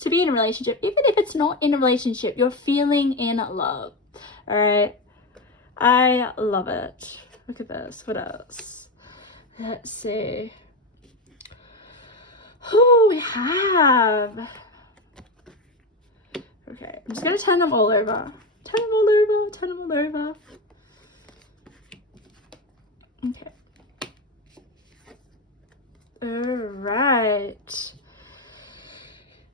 to be in a relationship. Even if it's not in a relationship, you're feeling in love. All right. I love it. Look at this. What else? Let's see. Who we have? Okay, I'm just gonna turn them all over. Turn them all over. Turn them all over. Okay. All right.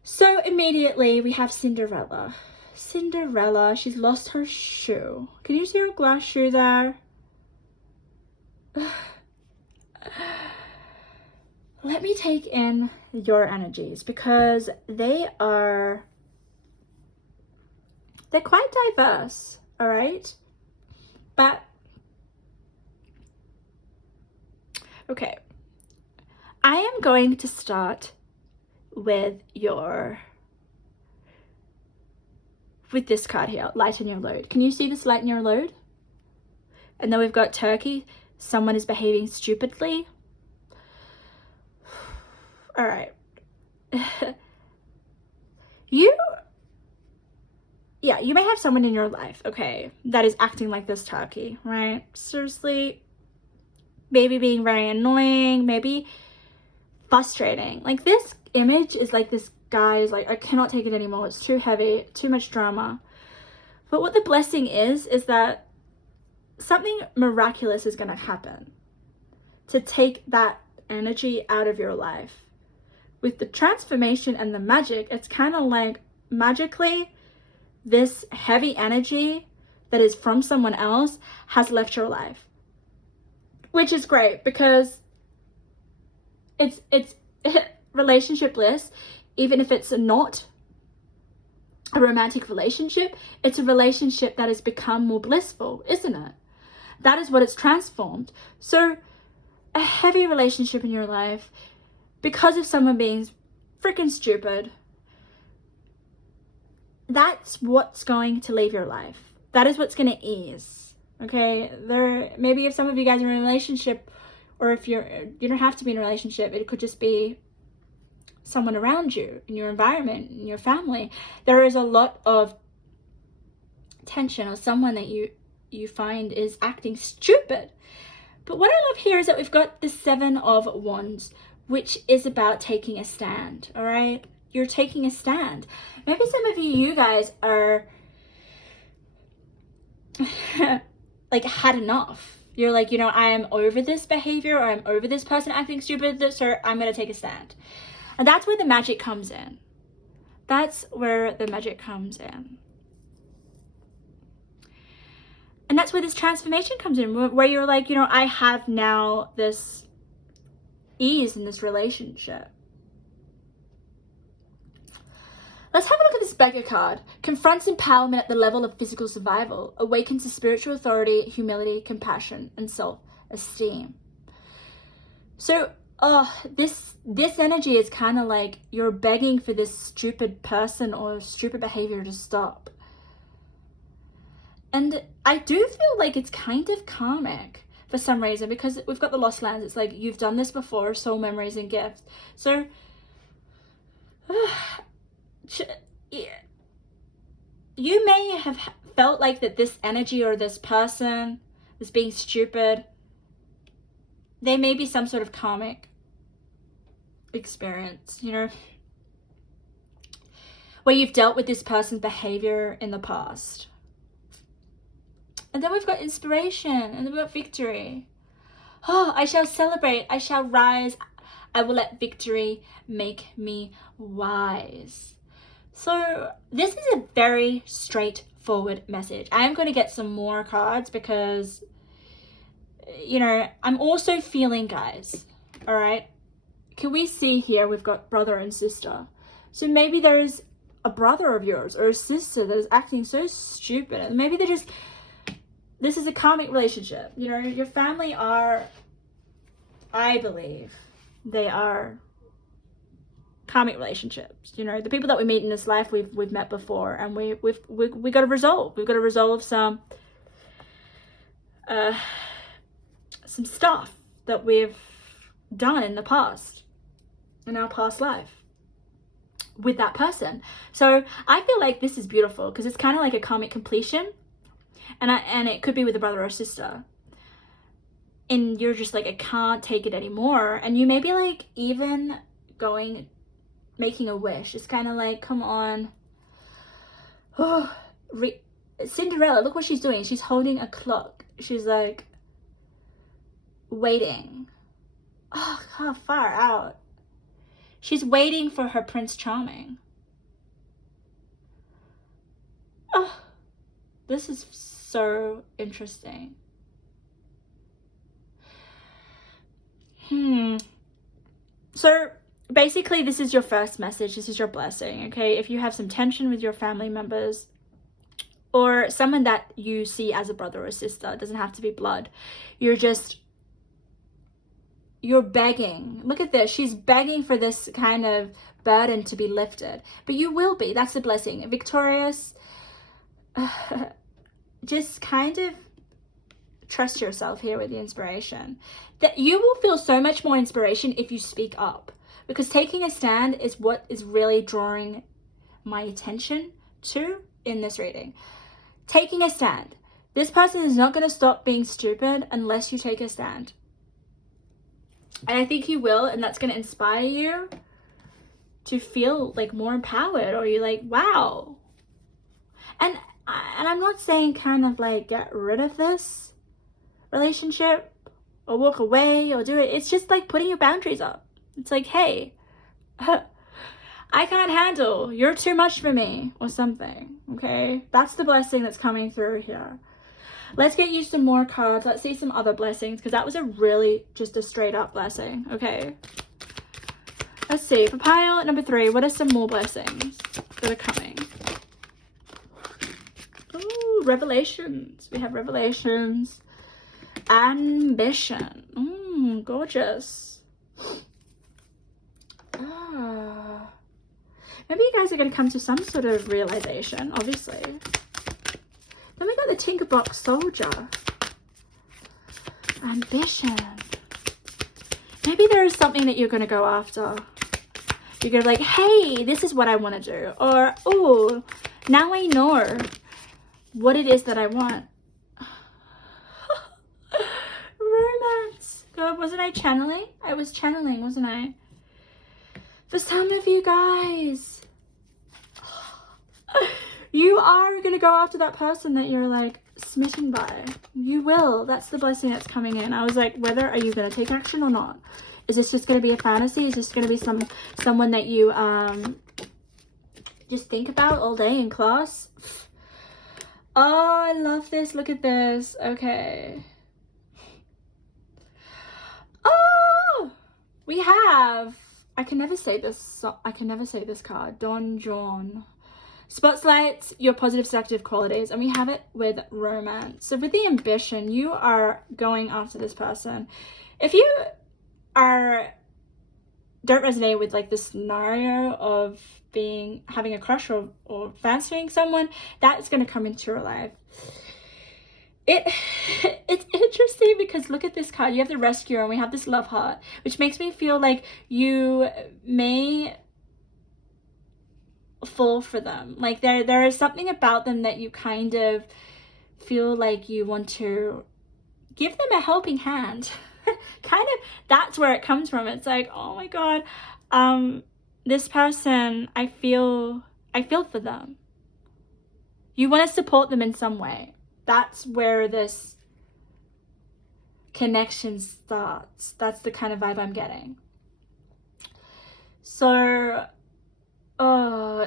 So immediately we have Cinderella. Cinderella, she's lost her shoe. Can you see her glass shoe there? Let me take in your energies, because they're quite diverse, all right? But okay, I am going to start with this card here, lighten your load. Can you see this, lighten your load? And then we've got Turkey, someone is behaving stupidly. All right. You may have someone in your life, okay, that is acting like this Turkey, right? Seriously, maybe being very annoying, maybe frustrating. Like, this image is like this guy is like, I cannot take it anymore. It's too heavy, too much drama. But what the blessing is that something miraculous is going to happen to take that energy out of your life. With the transformation and the magic, it's kind of like magically this heavy energy that is from someone else has left your life, which is great, because it's relationship bliss. Even if it's not a romantic relationship, it's a relationship that has become more blissful, isn't it? That is what it's transformed. So a heavy relationship in your life, because of someone being freaking stupid, that's what's going to leave your life. That is what's going to ease. Okay, maybe if some of you guys are in a relationship, or if you don't have to be in a relationship, it could just be someone around you, in your environment, in your family. There is a lot of tension, or someone that you find is acting stupid. But what I love here is that we've got the 7 of Wands, which is about taking a stand, all right? You're taking a stand. Maybe some of you guys are like, had enough. You're like, I am over this behavior, or I'm over this person acting stupid, so I'm going to take a stand. And that's where the magic comes in. That's where the magic comes in. And that's where this transformation comes in, where you're like, I have now this ease in this relationship. Let's have a look at this beggar card. Confronts empowerment at the level of physical survival. Awakens to spiritual authority, humility, compassion, and self-esteem. So, this energy is kind of like you're begging for this stupid person or stupid behavior to stop. And I do feel like it's kind of karmic for some reason, because we've got the lost lands. It's like, you've done this before, soul memories and gifts. So you may have felt like that this energy, or this person, this being stupid, there may be some sort of karmic experience, where you've dealt with this person's behavior in the past. And then we've got inspiration, and then we've got victory. Oh, I shall celebrate, I shall rise, I will let victory make me wise. So this is a very straightforward message. I am going to get some more cards, because, I'm also feeling, guys, all right? Can we see here, we've got brother and sister. So maybe there's a brother of yours or a sister that is acting so stupid. And maybe this is a karmic relationship. Your family are, I believe, they are karmic relationships. The people that we meet in this life, we've met before, and we got to resolve. We've got to resolve some stuff that we've done in the past, in our past life, with that person. So I feel like this is beautiful, because it's kind of like a karmic completion, and it could be with a brother or sister, and you're just like, I can't take it anymore. And you may be like, even making a wish. It's kind of like, come on. Cinderella, look what she's doing. She's holding a clock. She's like waiting. Oh, how far out. She's waiting for her Prince Charming. This is so interesting. So basically, this is your first message. This is your blessing, okay? If you have some tension with your family members or someone that you see as a brother or sister, it doesn't have to be blood. You're begging. Look at this. She's begging for this kind of burden to be lifted. But you will be. That's the blessing. Victorious. Just kind of trust yourself here with the inspiration. That you will feel so much more inspiration if you speak up. Because taking a stand is what is really drawing my attention to in this reading. Taking a stand. This person is not going to stop being stupid unless you take a stand. And I think you will, and that's going to inspire you to feel like more empowered, or you're like, wow. And I'm not saying kind of like get rid of this relationship or walk away or do it. It's just like putting your boundaries up. It's like, hey, I can't handle, you're too much for me, or something, okay? That's the blessing that's coming through here. Let's get you some more cards. Let's see some other blessings, because that was a really just a straight up blessing, okay? Let's see, for pile number 3, what are some more blessings that are coming? Ooh, revelations. We have revelations. Ambition. Gorgeous. Maybe you guys are going to come to some sort of realization, obviously. Then we got the Tinkerbox Soldier. Ambition. Maybe there is something that you're going to go after. You're going to be like, hey, this is what I want to do. Or, oh, now I know what it is that I want. Romance. God, wasn't I channeling? I was channeling, wasn't I? For some of you guys, you are going to go after that person that you're like smitten by. You will. That's the blessing that's coming in. I was like, whether are you going to take action or not? Is this just going to be a fantasy? Is this going to be someone that you just think about all day in class? Oh, I love this. Look at this. Okay. Oh, we have, I can never say this card. Don John. Spotlights your positive seductive qualities, and we have it with romance. So with the ambition, you are going after this person. If you don't resonate with like the scenario of having a crush or fancying someone, that's going to come into your life. It's interesting because look at this card. You have the rescuer and we have this love heart, which makes me feel like you may fall for them. Like there is something about them that you kind of feel like you want to give them a helping hand. Kind of, that's where it comes from. It's like, oh my God, this person, I feel for them. You want to support them in some way. That's where this connection starts. That's the kind of vibe I'm getting. So,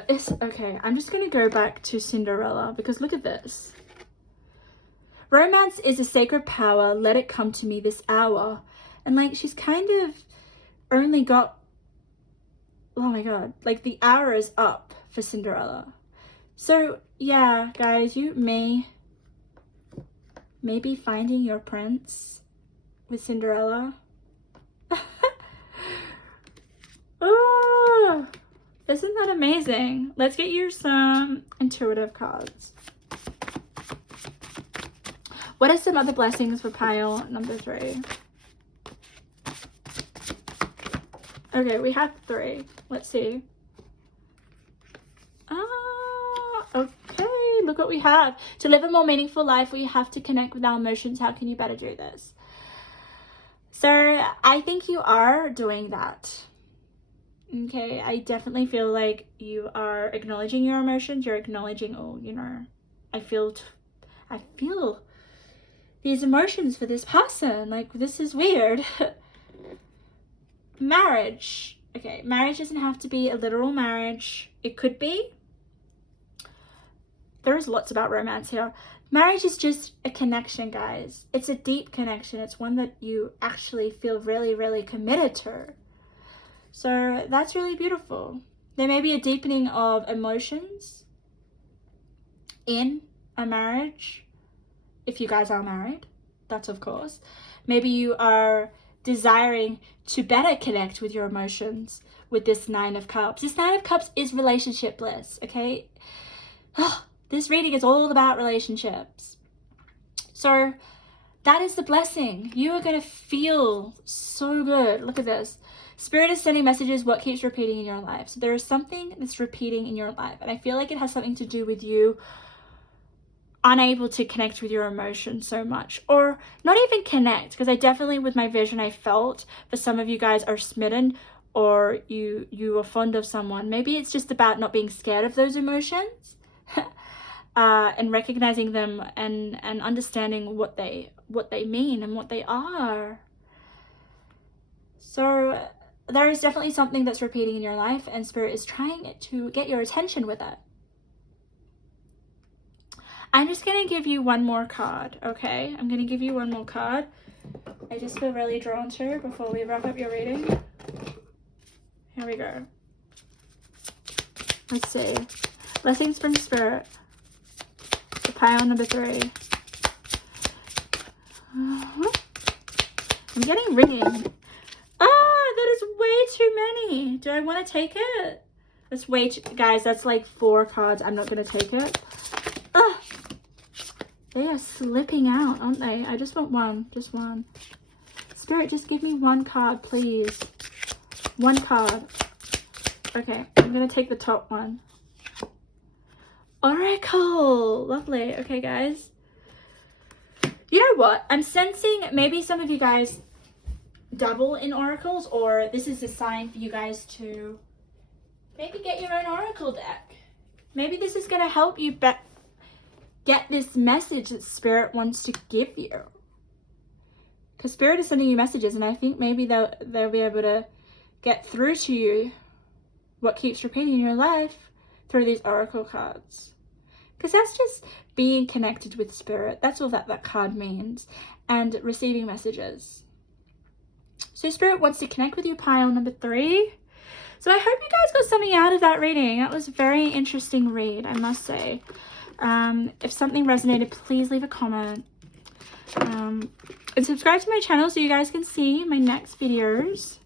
it's okay. I'm just going to go back to Cinderella because look at this. Romance is a sacred power. Let it come to me this hour. And like, she's kind of only got, oh my God, like the hour is up for Cinderella. So yeah, guys, you may be finding your prince with Cinderella. Oh, isn't that amazing? Let's get you some intuitive cards. What are some other blessings for pile number 3? Okay, we have 3. Let's see. Okay, look what we have. To live a more meaningful life, we have to connect with our emotions. How can you better do this? So I think you are doing that. Okay, I definitely feel like you are acknowledging your emotions. You're acknowledging, oh, you know, I feel these emotions for this person. Like, this is weird. Marriage. Okay, marriage doesn't have to be a literal marriage. It could be. there is lots about romance here. Marriage is just a connection, guys. It's a deep connection. It's one that you actually feel really, really committed to. So that's really beautiful. There may be a deepening of emotions in a marriage, if you guys are married, that's of course. Maybe you are desiring to better connect with your emotions with this Nine of Cups. This Nine of Cups is relationship bliss, okay? This reading is all about relationships. So that is the blessing. You are going to feel so good. Look at this. Spirit is sending messages, what keeps repeating in your life. So there is something that's repeating in your life. And I feel like it has something to do with you unable to connect with your emotions so much. Or not even connect. Because I definitely, with my vision, I felt for some of you guys are smitten, or you are fond of someone. Maybe it's just about not being scared of those emotions. And recognizing them and understanding what they mean and what they are. So there is definitely something that's repeating in your life, and Spirit is trying to get your attention with it. I'm just going to give you one more card, okay? I'm going to give you one more card. I just feel really drawn to before we wrap up your reading. Here we go. Let's see. Blessings from Spirit. The pile number 3. I'm getting ringing. That is way too many. Do I want to take it? That's way too, guys, that's like 4 cards. I'm not going to take it. They are slipping out, aren't they? I just want one. Just one. Spirit, just give me one card, please. One card. Okay, I'm going to take the top one. Oracle. Lovely. Okay, guys. You know what? I'm sensing maybe some of you guys double in oracles, or this is a sign for you guys to maybe get your own oracle deck. Maybe this is going to help you get this message that Spirit wants to give you. Because Spirit is sending you messages, and I think maybe they'll be able to get through to you what keeps repeating in your life through these oracle cards. Because that's just being connected with Spirit. That's all that card means. And receiving messages. So Spirit wants to connect with you, pile number 3. So I hope you guys got something out of that reading. That was a very interesting read, I must say. If something resonated, please leave a comment. And subscribe to my channel so you guys can see my next videos.